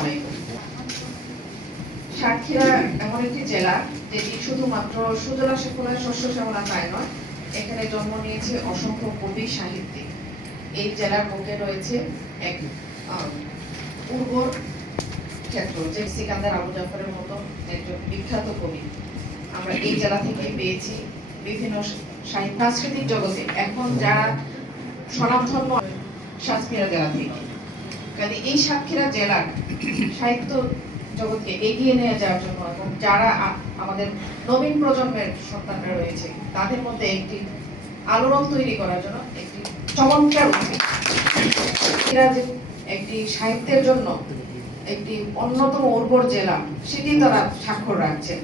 আলাইকুম। সাতক্ষীরা এমন একটি জেলা যেটি শুধুমাত্র সুজলা সুফলা শস্য শ্যামলা তাই নয়, এখানে জন্ম নিয়েছে অসংখ্য কবি সাহিত্যিক। এই জেলার বুকে রয়েছে এক উর্বর ক্ষেত্র, যে সিকান্দার আবু জাফরের মতো একজন বিখ্যাত কবি আমরা এই জেলা থেকে পেয়েছি। বিভিন্ন সাংস্কৃতিক জগতে এখন যারা স্বনামধন্য সাতক্ষীরা জেলা থেকে, কাজে এই সাতক্ষীরা জেলার সাহিত্য জগৎকে এগিয়ে নিয়ে যাওয়ার জন্য এবং যারা আমাদের নবীন প্রজন্মের সন্তানরা রয়েছে তাদের মধ্যে একটি আলোড়ন তৈরি করার জন্য একটি চমৎকার একটি সাহিত্যের জন্য একটি অন্যতম উর্বর জেলা, সেটি তারা স্বাক্ষর রাখছে।